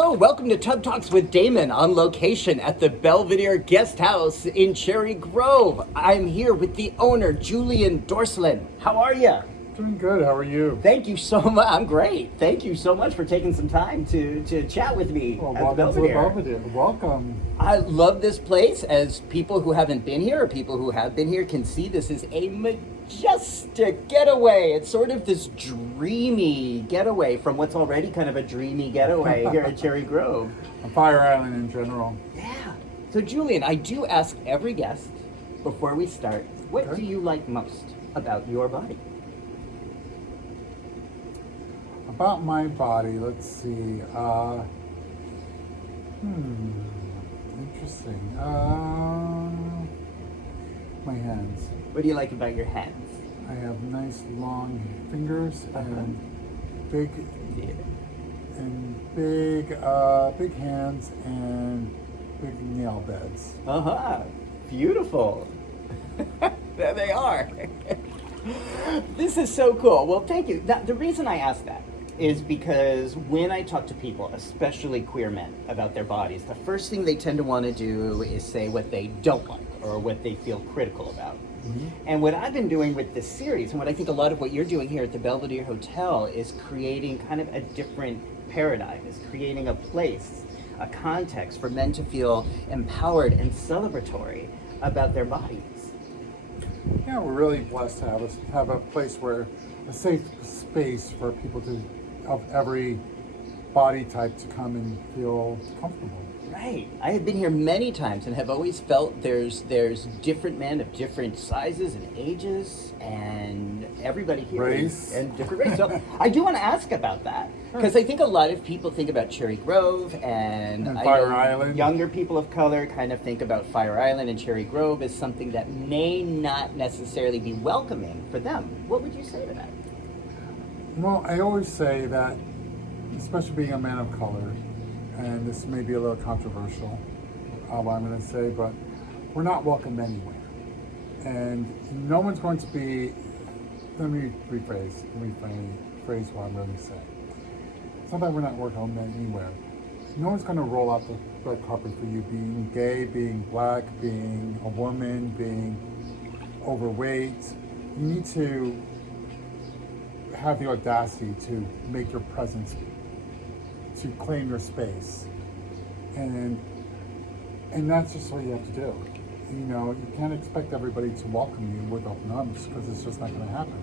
Hello, welcome to Tub Talks with Damon on location at the Belvedere Guest House in Cherry Grove. I'm here with the owner, Julian Dorcelien. How are you? Doing good. How are you? Thank you so much. I'm great. Thank you so much for taking some time to chat with me Well, at welcome the Belvedere. to the Belvedere. Welcome. I love this place. As people who haven't been here or people who have been here can see, this is a majestic getaway. It's sort of this dreamy getaway from what's already kind of a dreamy getaway here at Cherry Grove. On Fire Island in general. Yeah. So Julian, I do ask every guest before we start, what Okay. do you like most about your body? About my body, let's see. Interesting. My hands. What do you like about your hands? I have nice long fingers and big Yeah. big hands and big nail beds. Uh-huh. Beautiful. There they are. This is so cool. Well, thank you. The reason I ask that is because when I talk to people, especially queer men, about their bodies, the first thing they tend to want to do is say what they don't like or what they feel critical about. Mm-hmm. And what I've been doing with this series, and what I think a lot of what you're doing here at the Belvedere Hotel, is creating kind of a different paradigm, is creating a place, a context for men to feel empowered and celebratory about their bodies. Yeah, we're really blessed to have a place where a safe space for people of every body type to come and feel comfortable. Right. I have been here many times and have always felt there's different men of different sizes and ages, and everybody here Race. and different race. So I do want to ask about that, because I think a lot of people think about Cherry Grove and I Fire know Island. Younger people of color kind of think about Fire Island and Cherry Grove as something that may not necessarily be welcoming for them. What would you say to that? Well, I always say that, especially being a man of color, and this may be a little controversial, what I'm going to say, but we're not welcome anywhere. And no one's going to be, let me rephrase what I'm really saying. It's not that we're not welcome anywhere. No one's going to roll out the red carpet for you being gay, being black, being a woman, being overweight. You need to have the audacity to make your presence, to claim your space, and that's just what you have to do. You know, you can't expect everybody to welcome you with open arms, because it's just not going to happen.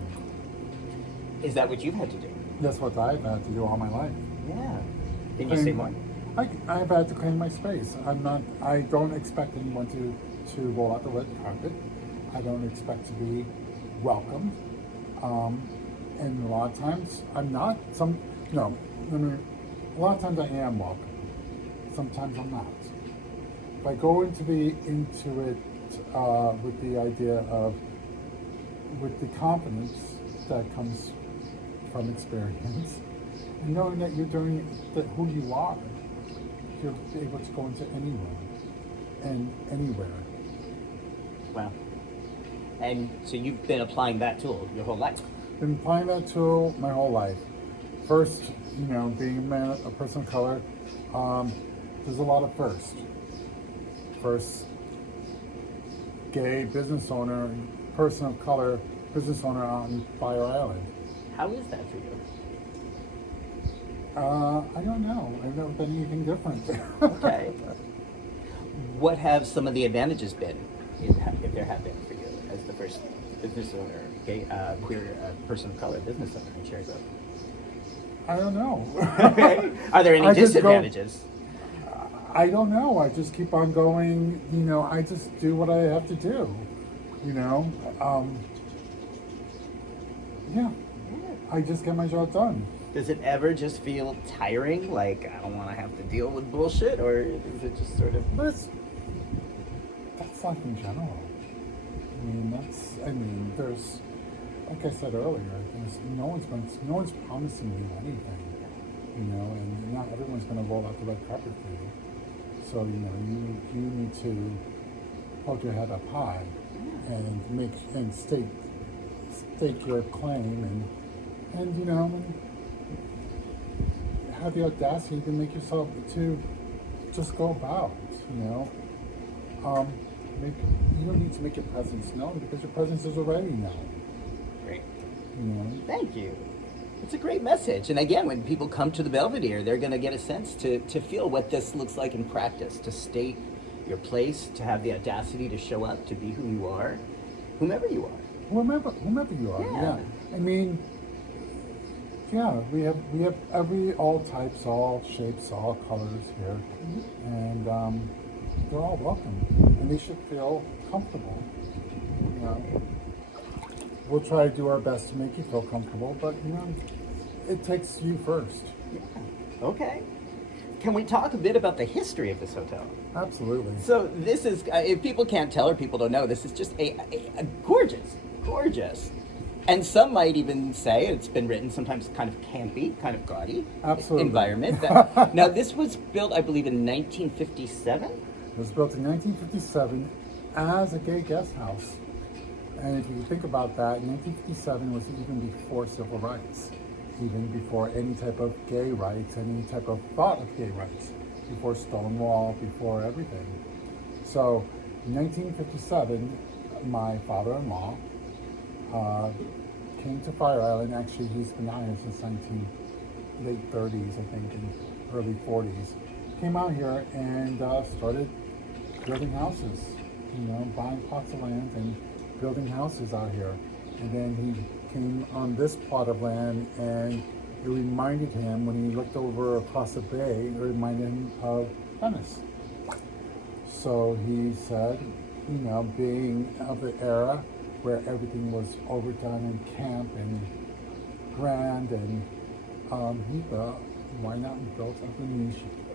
Is that what you've had to do? That's what I've had to do all my life. Yeah. Can you say more? I've had to claim my space. I don't expect anyone to roll out the red carpet. I don't expect to be welcomed. And a lot of times I'm not. A lot of times I am welcome. Sometimes I'm not. If I go into it with the idea of, with the confidence that comes from experience, and knowing that you're doing who you are, you're able to go into any room and anywhere. Wow. And so you've been applying that tool your whole life? Been applying that tool my whole life. First, being a man, a person of color, there's a lot of firsts. First, gay business owner, person of color, business owner on Fire Island. How is that for you? I don't know. I've never done anything different. Okay. What have some of the advantages been, if there have been, for you as the first business owner, gay, queer person of color business owner in Cherry Grove? I don't know. Are there any disadvantages? I don't know. I just keep on going. I just do what I have to do. Yeah. I just get my job done. Does it ever just feel tiring? Like, I don't want to have to deal with bullshit? Or is it just sort of... That's life in general. There's, like I said earlier, no one's promising you anything, and not everyone's going to roll out the red carpet for you. So, you need to hold your head up high and stake your claim and have the audacity to make yourself to just go about, you know. You don't need to make your presence known because your presence is already known. Great. You know. Thank you. It's a great message. And again, when people come to the Belvedere, they're going to get a sense to feel what this looks like in practice, to state your place, to have the audacity to show up, to be who you are, whomever you are. Whomever you are, yeah. I mean, yeah, we have all types, all shapes, all colors here, and they're all welcome, and they should feel comfortable. You know, we'll try to do our best to make you feel comfortable, but you know, it takes you first. Yeah. Okay. Can we talk a bit about the history of this hotel? Absolutely. So this is, if people can't tell or people don't know, this is just a gorgeous, and some might even say it's been written sometimes kind of campy, kind of gaudy environment. Now this was built, I believe, in 1957? It was built in 1957 as a gay guest house. And if you think about that, 1957 was even before civil rights, even before any type of gay rights, any type of thought of gay rights, before Stonewall, before everything. So in 1957, my father-in-law came to Fire Island. Actually, he's been out here since late 30s, I think, and early 40s. Came out here and started building houses, you know, buying plots of land and building houses out here. And then he came on this plot of land, and it reminded him, when he looked over across the bay, it reminded him of Venice. So he said, you know, being of the era where everything was overdone and camp and grand, and he thought, why not build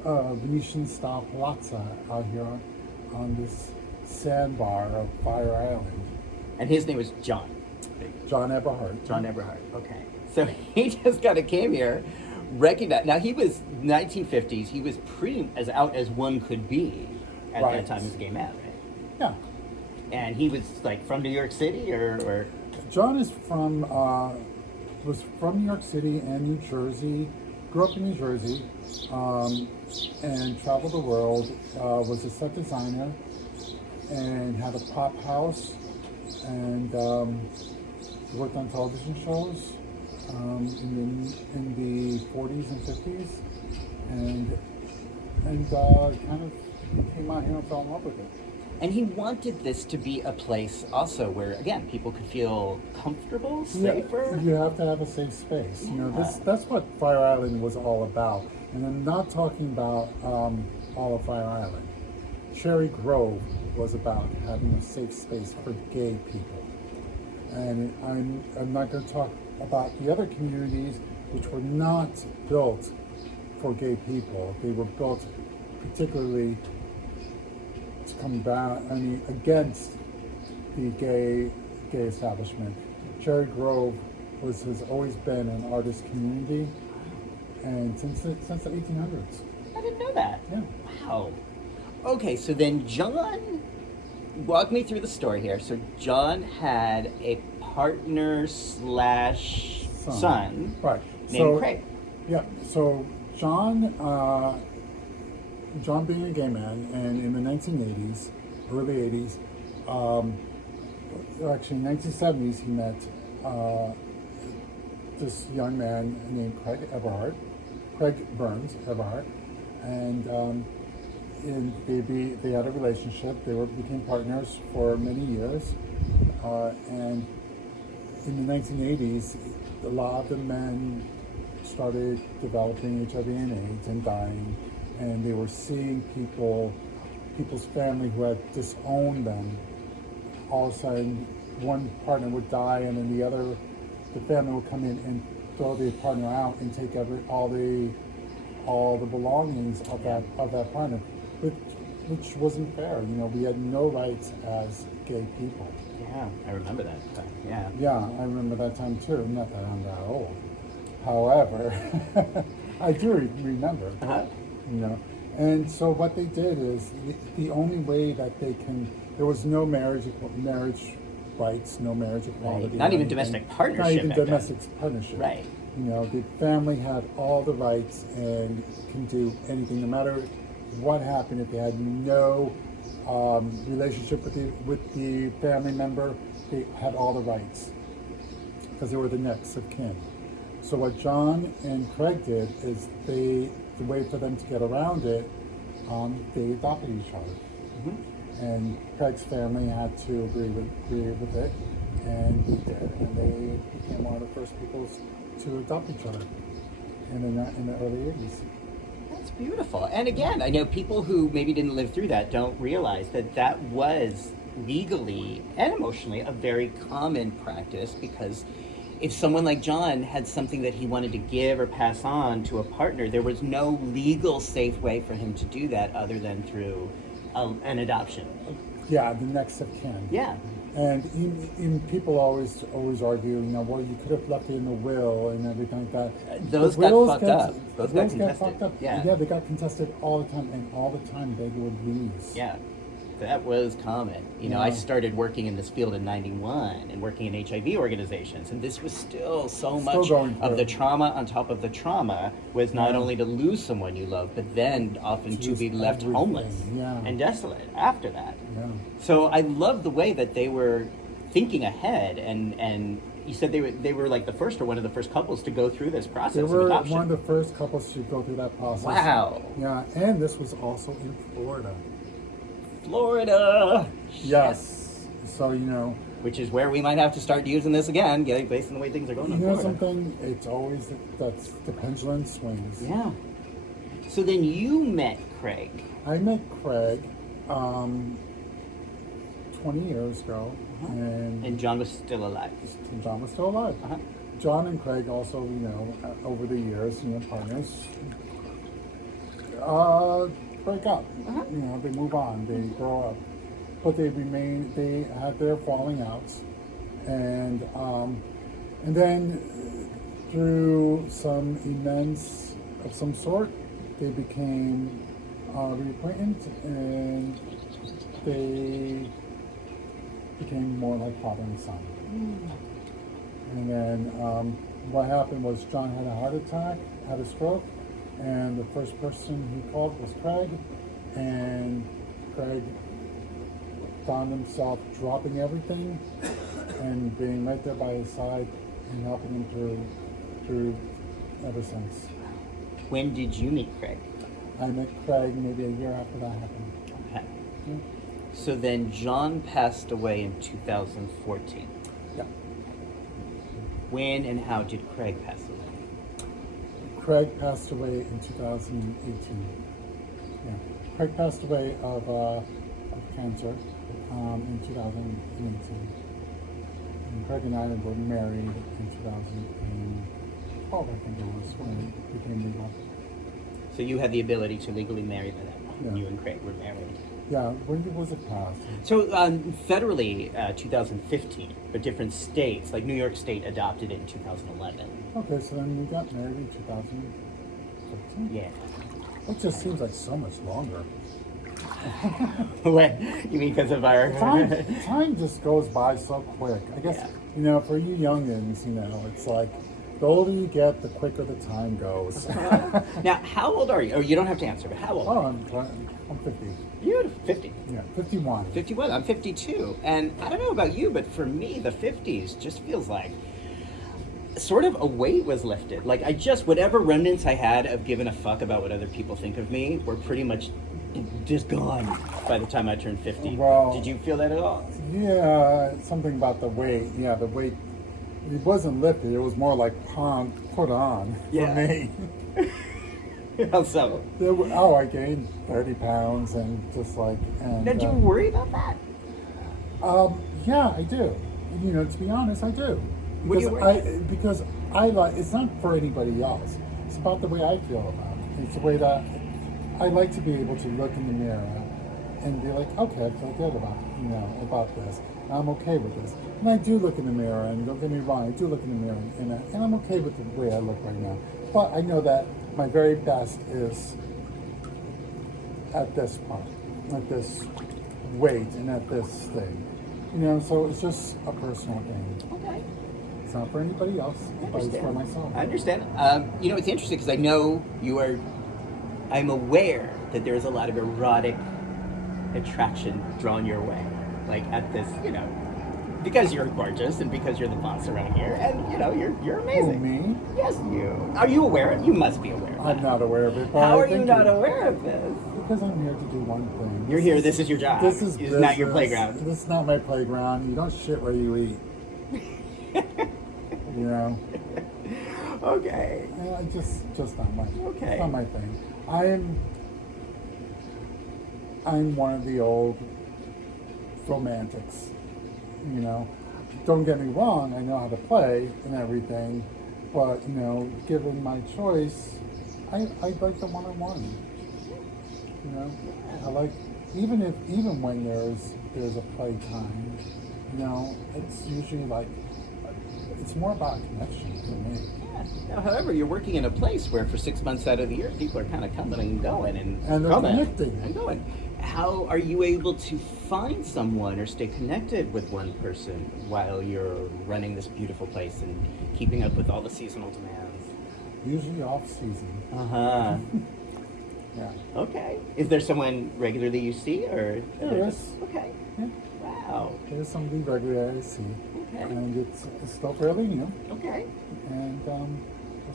a Venetian-style palazzo out here on this sandbar of Fire Island. And his name was John. John Eberhard. John Eberhard, okay. So he just kind of came here, recognized. Now he was 1950s, he was pretty as out as one could be at that time as a gay man, right? Yeah. And he was like from New York City or? John is was from New York City and New Jersey, grew up in New Jersey, and traveled the world, was a set designer, and had a pop house, and worked on television shows in the 40s and 50s, and kind of came out here and fell in love with it. And he wanted this to be a place also where, again, people could feel comfortable, safer. You have to have a safe space. You know, that's what Fire Island was all about. And I'm not talking about all of Fire Island. Cherry Grove was about having a safe space for gay people. And I'm not going to talk about the other communities which were not built for gay people. They were built particularly to combat, against the gay establishment. Cherry Grove has always been an artist community, and since the 1800s. I didn't know that. Yeah. Wow. Okay, so then John, walk me through the story here. So John had a partner / son right, named Craig. Yeah. So John being a gay man, and in the 1980s, early 80s, actually 1970s, he met this young man named Craig Burns Eberhard, and they had a relationship. They became partners for many years, and in the 1980s, a lot of the men started developing HIV and AIDS and dying, and they were seeing people's family who had disowned them. All of a sudden, one partner would die, and then the family would come in and throw the partner out and take all the belongings of that partner, which wasn't fair. You know, we had no rights as gay people. Yeah, I remember that time. Yeah. Yeah, I remember that time too. Not that I'm that old. However, I do remember. You know, and so what they did is the only way that there was no marriage rights, no marriage equality. Right. Not even domestic partnership. Not even domestic partnership. Right. You know, the family had all the rights and can do anything, no matter what happened. If they had no relationship with the family member, they had all the rights because they were the next of kin. So what John and Craig did is the way for them to get around it, they adopted each other. Mm-hmm. And Craig's family had to agree with it, and he did, and they became one of the first people to adopt each other in the early 80s. That's beautiful. And again, I know people who maybe didn't live through that don't realize that that was legally and emotionally a very common practice, because if someone like John had something that he wanted to give or pass on to a partner, there was no legal safe way for him to do that other than through an adoption. Yeah, the next of kin. Yeah. And people always argue, you know, well, you could have left it in the will and everything like that. Those The got wills fucked up. Those got wills contested. fucked up. Yeah. Yeah, they got contested all the time, and all the time they would lose. Yeah, that was common. You know, I started working in this field in '91 and working in HIV organizations, and this was still much of the trauma on top of the trauma was not only to lose someone you love, but then often to be left homeless and desolate after that. Yeah. So I love the way that they were thinking ahead, and you said they were like the first or one of the first couples to go through this process They of were adoption. one of the first couples to go through that process. Wow. Yeah, and this was also in Florida. Florida. Yes. So, you know, Which is where we might have to start using this again, based on the way things are going you in know Florida. something? It's always that's the pendulum swings. Yeah. So then you met Craig. I met Craig 20 years ago, And John was still alive. John was still alive. Uh-huh. John and Craig also, you know, over the years, you know, partners, break up. You know, they move on, they grow up, but they remain. They had their falling outs, and then through some events of some sort, they became reacquainted, and they became more like father and son. And then what happened was John had a heart attack, had a stroke, and the first person he called was Craig, and Craig found himself dropping everything and being right there by his side and helping him through ever since. When did you meet Craig? I met Craig maybe a year after that happened. Okay. Yeah. So then John passed away in 2014. Yeah. When and how did Craig pass away? Craig passed away in 2018. Yeah. Craig passed away of cancer in 2018. And Craig and I were married in 2012, I think it was, when it became legal. So you had the ability to legally marry by that point. Yeah. You and Craig were married. Yeah, when was it passed? So federally, 2015, but different states, like New York State adopted it in 2011. Okay, so then we got married in 2015? Yeah. It just seems like so much longer. What? You mean because of our... Time just goes by so quick. I guess, you know, for you youngins, you know, it's like the older you get, the quicker the time goes. Now, how old are you? Oh, you don't have to answer, but how old? Oh, I'm 50. You're 50. Yeah, 51. 51. I'm 52. And I don't know about you, but for me, the 50s just feels like sort of a weight was lifted. Like whatever remnants I had of giving a fuck about what other people think of me were pretty much just gone by the time I turned 50. Well, did you feel that at all? Yeah, something about the weight. Yeah, the weight. It wasn't lifted. It was more like put on for me. How so? I gained 30 pounds and just like. And, Now, do you worry about that? Yeah, I do. You know, to be honest, I do. What do you worry? Because I like. It's not for anybody else. It's about the way I feel about it. It's the way that I like to be able to look in the mirror and be like, okay, I feel good about this. And I'm okay with this. And I do look in the mirror, and don't get me wrong, I do look in the mirror, and I'm okay with the way I look right now. But I know that my very best is at this part, at this weight, and at this thing. You know, so it's just a personal thing. Okay. It's not for anybody else, but it's for myself. I understand. You know, it's interesting because I know I'm aware that there's a lot of erotic attraction drawn your way. Like at this, you know, because you're gorgeous and because you're the boss around here, and you know, you're amazing. Who, me? Yes, you. Are you aware? You must be aware of that. I'm not aware of it. But How I are you think not aware of this? Because I'm here to do one thing. You're here. This is your job. This is It's not your playground. This is not my playground. You don't shit where you eat. You know. Okay. Just not my. Okay. It's not my thing. I'm one of the old romantics. You know, don't get me wrong. I know how to play and everything, but you know, given my choice, I like the one-on-one. You know, I like even when there's a playtime. You know, it's usually like it's more about connection for me. Yeah. Now, however, you're working in a place where for 6 months out of the year, people are kind of coming and going And they're coming connecting. and going. How are you able to find someone or stay connected with one person while you're running this beautiful place and keeping up with all the seasonal demands? Usually off season. Uh-huh. Yeah. Okay. Is there someone regularly you see, or? There is. Okay. Yeah. Wow. There's somebody regularly I see. Okay. And it's still fairly new. Okay. And we'll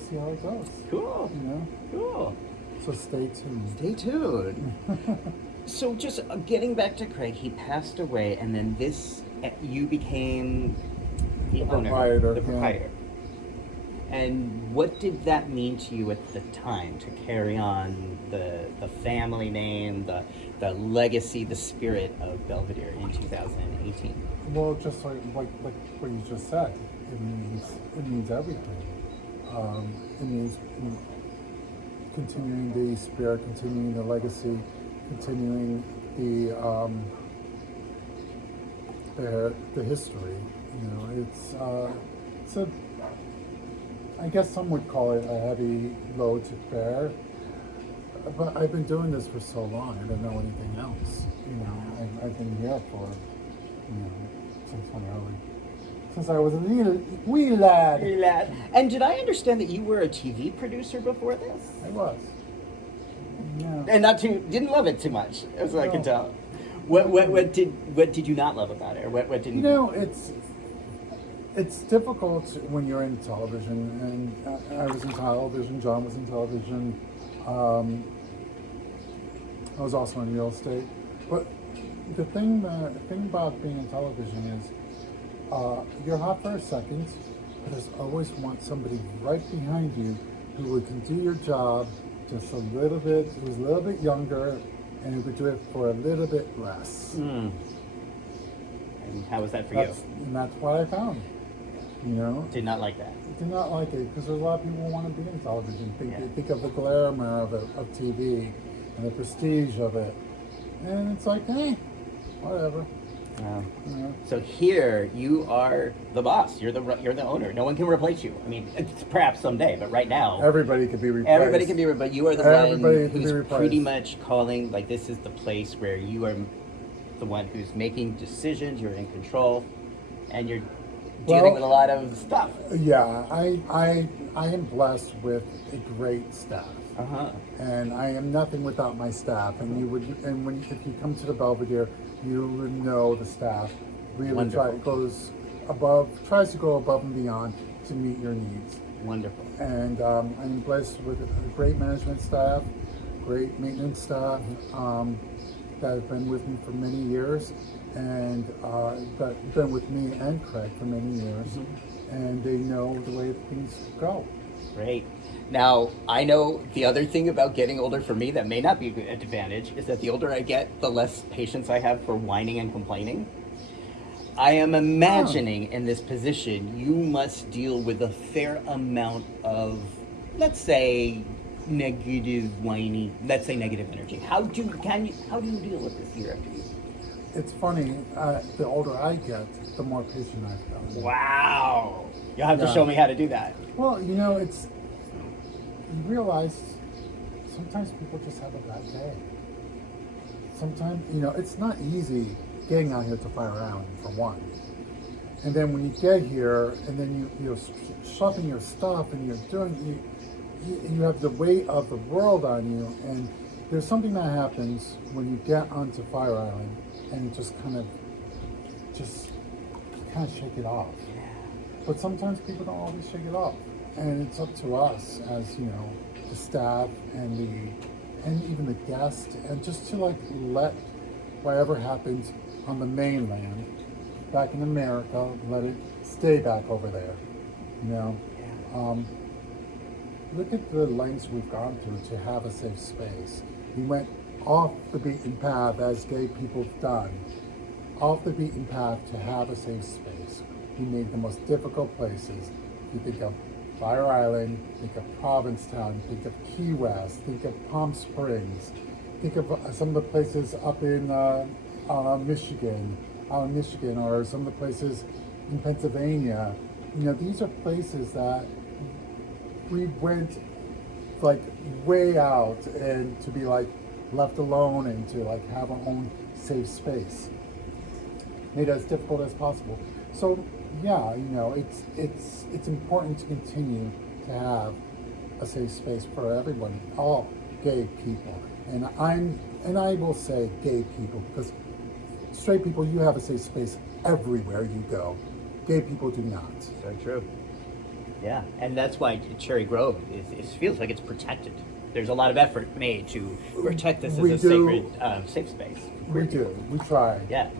see how it goes. Cool. You know? Cool. So stay tuned. Stay tuned. So just getting back to Craig, he passed away, and then you became the owner, proprietor, the yeah. proprietor. And what did that mean to you at the time to carry on the family name, the legacy, the spirit of Belvedere in 2018? Well, just like what you just said, it means everything. It means continuing the spirit, continuing the legacy, continuing the history. You know, it's a I guess some would call it a heavy load to bear. But I've been doing this for so long, I don't know anything else. You know, I've been here for, you know, since I was a wee lad. Wee lad. And did I understand that you were a TV producer before this? I was. Yeah. And didn't love it too much, as I can tell. What did you not love about it, or what didn't? You know, it's difficult when you're in television, and I was in television. John was in television. I was also in real estate, but the thing about being in television is you're hot for a second, but there's always somebody right behind you who can do your job just a little bit, who's a little bit younger, and who could do it for a little bit less. Mm. And how was that for you? And that's what I found. You know, Did not like that. did not like it because there's a lot of people who want to be in television. Yeah. They think of the glamour of TV and the prestige of it, and it's like, whatever. Wow. You know? So here you are the boss. You're the owner. No one can replace you. I mean, it's perhaps someday, but right now Everybody could be replaced. everybody can be. But you are the Everybody one can be who's replaced. pretty much calling. Like this is the place where you are the one who's making decisions. You're in control, and you're dealing with a lot of stuff. Yeah, I am blessed with a great staff. Uh-huh. And I am nothing without my staff. And if you come to the Belvedere, you would know the staff really tries to go above and beyond to meet your needs. Wonderful. And I'm blessed with a great management staff, great maintenance staff that have been with me for many years, and that have been with me and Craig for many years, and they know the way things go. Great. Now, I know the other thing about getting older for me that may not be an advantage is that the older I get, the less patience I have for whining and complaining. I am imagining in this position, you must deal with a fair amount of, let's say, negative energy. How do you deal with this year after year? It's funny, the older I get, the more patient I've gotten. Wow. You'll have to show me how to do that. Well, you know, you realize sometimes people just have a bad day. Sometimes, you know, it's not easy getting out here to fire around, for one. And then when you get here, and then you're shoving your stuff, and you're doing, you have the weight of the world on you, and there's something that happens when you get onto Fire Island, and you just kind of shake it off. But sometimes people don't always shake it off, and it's up to us as the staff and even the guest, and just to like let whatever happens on the mainland back in America, let it stay back over there. Look at the lengths we've gone through to have a safe space. We went off the beaten path, as gay people have done, off the beaten path to have a safe space. We made the most difficult places. You think of Fire Island, think of Provincetown, think of Key West, think of Palm Springs, think of some of the places up in Michigan, or some of the places in Pennsylvania. These are places that we went like way out, and to be like left alone and to like have our own safe space, made it as difficult as possible. So yeah, it's important to continue to have a safe space for everyone, all gay people, and I will say gay people, because straight people, you have a safe space everywhere you go. Gay people do not. So true. Yeah, and that's why Cherry Grove feels like it's protected. There's a lot of effort made to protect this as a sacred, safe space. We do. We try. Yeah.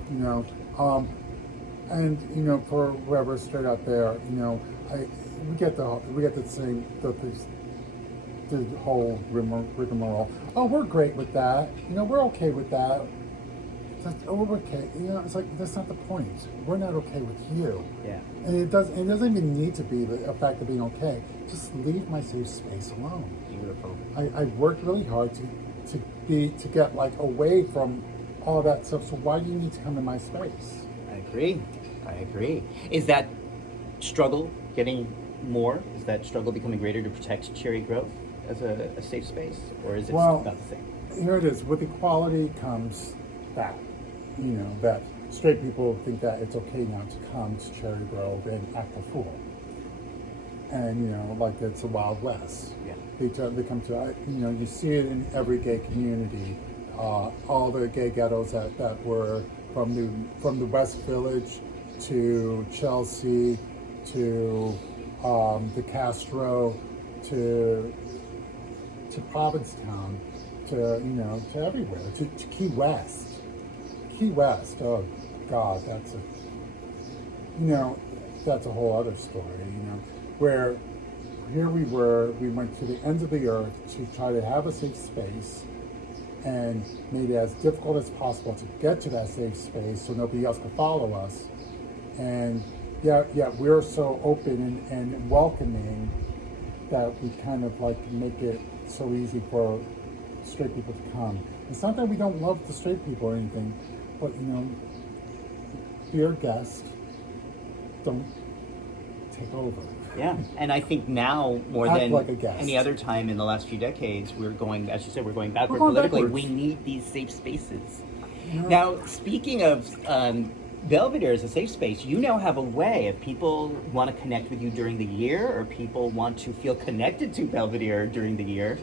And for whoever's straight out there, we get the same the whole rigmarole. Oh, we're great with that. We're okay with that. We're okay. It's like that's not the point. We're not okay with you. Yeah. And it doesn't even need to be a fact of being okay. Just leave my safe space alone. Beautiful. I worked really hard to get like away from all that stuff. So why do you need to come in my space? I agree. Is that struggle getting more? Is that struggle becoming greater to protect Cherry Grove as a safe space, or is it about the same? Here it is. With equality comes that. That straight people think that it's okay now to come to Cherry Grove and act a fool. And, like it's a Wild West. Yeah. They come to, you see it in every gay community. All the gay ghettos that were from the West Village to Chelsea to the Castro to Provincetown to everywhere, to Key West. Key West, oh God, that's a whole other story, where here we went to the ends of the earth to try to have a safe space and made it as difficult as possible to get to that safe space so nobody else could follow us. And yet we're so open and welcoming that we kind of like make it so easy for straight people to come. It's not that we don't love the straight people or anything, but be our guest, don't take over. Yeah, and I think now more Act than like a guest. any other time in the last few decades, we're going, as you said, we're going backward We're going politically. backwards. We need these safe spaces. Yeah. Now, speaking of Belvedere as a safe space, you now have a way if people want to connect with you during the year, or people want to feel connected to Belvedere during the year.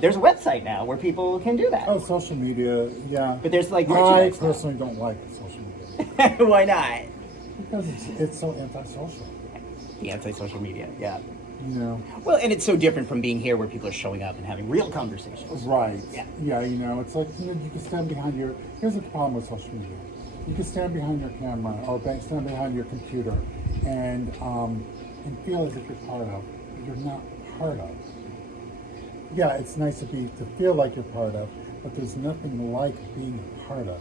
There's a website now where people can do that. Oh, social media, yeah. But there's like I merchandise now. personally don't like social media Why not? because it's so antisocial. The anti-social media, yeah. Well, and it's so different from being here where people are showing up and having real conversations. right. Yeah. It's like you can stand behind here's the problem with social media. You can stand behind your camera or stand behind your computer and feel as if you're part of. You're not part of. Yeah, it's nice to feel like you're part of, but there's nothing like being a part of.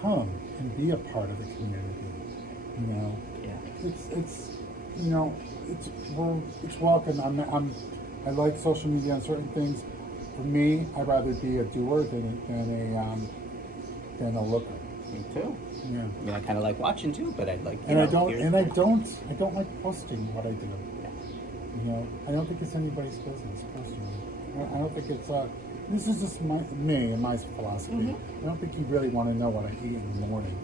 Come and be a part of the community. Yeah. It's welcome. I like social media on certain things. For me, I'd rather be a doer than a looker. Me too. Yeah. I mean, I kind of like watching too, but I'd like. I don't like posting what I do. Yeah. I don't think it's anybody's business personally. I don't think it's this is just me and my philosophy. Mm-hmm. I don't think you really want to know what I eat in the morning.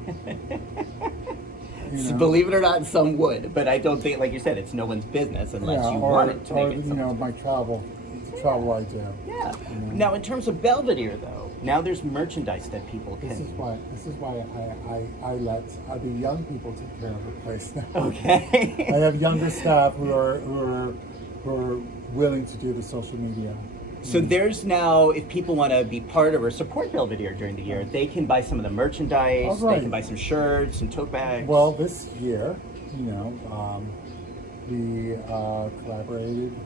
You know? Believe it or not, some would, but I don't think, like you said, it's no one's business unless you want it to make it. You know, my travel I do. Yeah. You know? Now, in terms of Belvedere, though, now there's merchandise that people can. This is why I let the young people take care of the place now. Okay. I have younger staff who are willing to do the social media. So there's now, if people want to be part of or support Belvedere during the year, they can buy some of the merchandise. Oh, right. They can buy some shirts, some tote bags. Well, this year, you know, we collaborated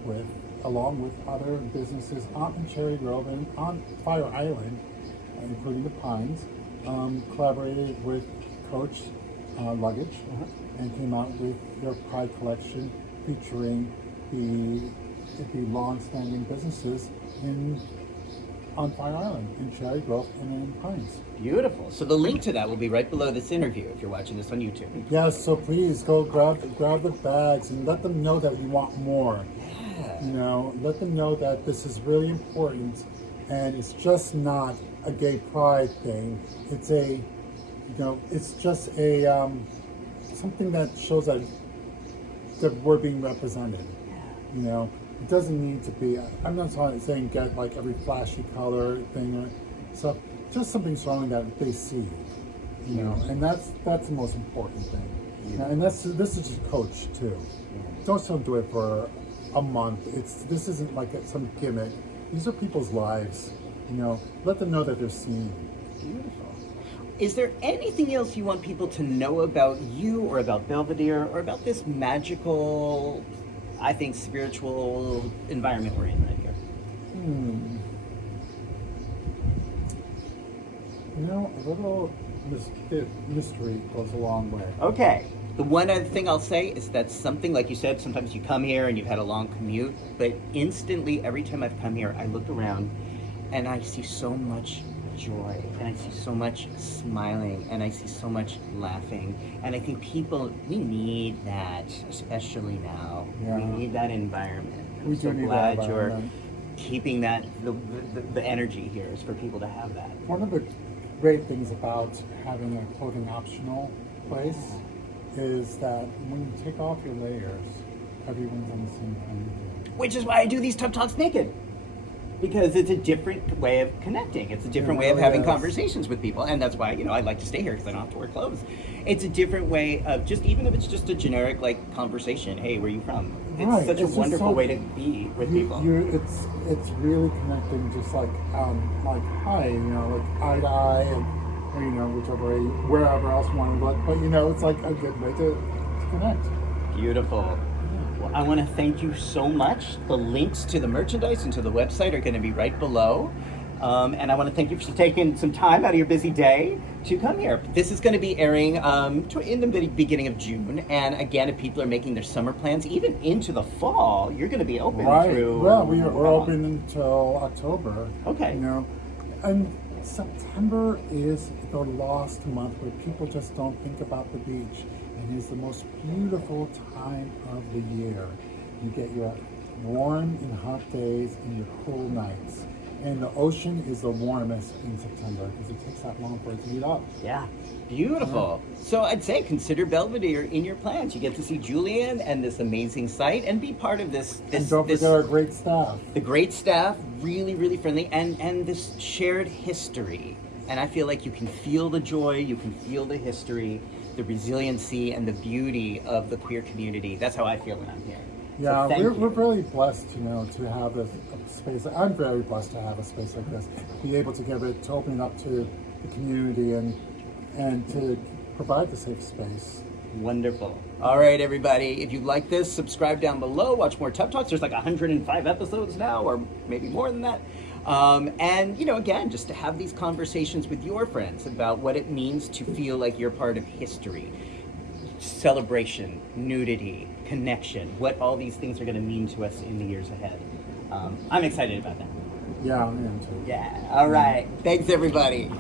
along with other businesses in Cherry Grove and on Fire Island, including the Pines, collaborated with Coach Luggage and came out with their Pride collection featuring the long-standing businesses on Fire Island, in Cherry Grove, and in Pines. Beautiful. So the link to that will be right below this interview if you're watching this on YouTube. Yes, so please go grab the bags and let them know that you want more. Yeah. You know, let them know that this is really important, and it's just not a gay pride thing. It's it's just a something that shows that we're being represented. You know, it doesn't need to be. I'm not saying get like every flashy color thing or stuff. Just something strong that they see. You know, and that's the most important thing. Yeah. And this is just Coach too. Don't do it for a month. This isn't like some gimmick. These are people's lives. You know, let them know that they're seen. Beautiful. Is there anything else you want people to know about you or about Belvedere or about this magical, I think, spiritual environment we're in right here? You know, a little mystery goes a long way. Okay. The one other thing I'll say is that something, like you said, sometimes you come here and you've had a long commute, but instantly, every time I've come here, I look around and I see so much joy, and I see so much smiling, and I see so much laughing. And I think people, we need that, especially now. Yeah. We need that environment. We I'm so do need that glad you're environment. keeping that, the energy here is for people to have that. One of the great things about having a clothing optional place is that when you take off your layers, everyone's on the same page. Which is why I do these Tough Talks naked. Because it's a different way of connecting. It's a different way of having conversations with people. And that's why, you know, I like to stay here because I don't have to wear clothes. It's a different way of just, even if it's just a generic, like, conversation. Hey, where are you from? It's such a wonderful way to be with people. It's really connecting, just like hi, you know, like eye to eye, and, you know, whichever way, wherever else you want to look. But, you know, it's like a good way to connect. Beautiful. Well, I want to thank you so much. The links to the merchandise and to the website are going to be right below. And I want to thank you for taking some time out of your busy day to come here. This is going to be airing in the beginning of June. And again, if people are making their summer plans, even into the fall, you're going to be open through... Well, we're open until October. Okay. You know, and September is the lost month where people just don't think about the beach. And it's the most beautiful time of the year. You get your warm and hot days and your cool nights. And the ocean is the warmest in September because it takes that long for it to heat up. Yeah, beautiful. So I'd say consider Belvedere in your plans. You get to see Julian and this amazing site and be part of this. And don't forget our great staff. The great staff, really, really friendly, and this shared history. And I feel like you can feel the joy, you can feel the history, the resiliency, and the beauty of the queer community. That's how I feel when I'm here. Yeah, so we're really blessed, you know, to have a space. I'm very blessed to have a space like this, be able to to open it up to the community and to provide the safe space. Wonderful. All right, everybody. If you like this, subscribe down below. Watch more Tough Talks. There's like 105 episodes now, or maybe more than that. And, you know, again, just to have these conversations with your friends about what it means to feel like you're part of history, celebration, nudity, connection, what all these things are going to mean to us in the years ahead. I'm excited about that. Yeah, I am too. Yeah. All right. Thanks, everybody.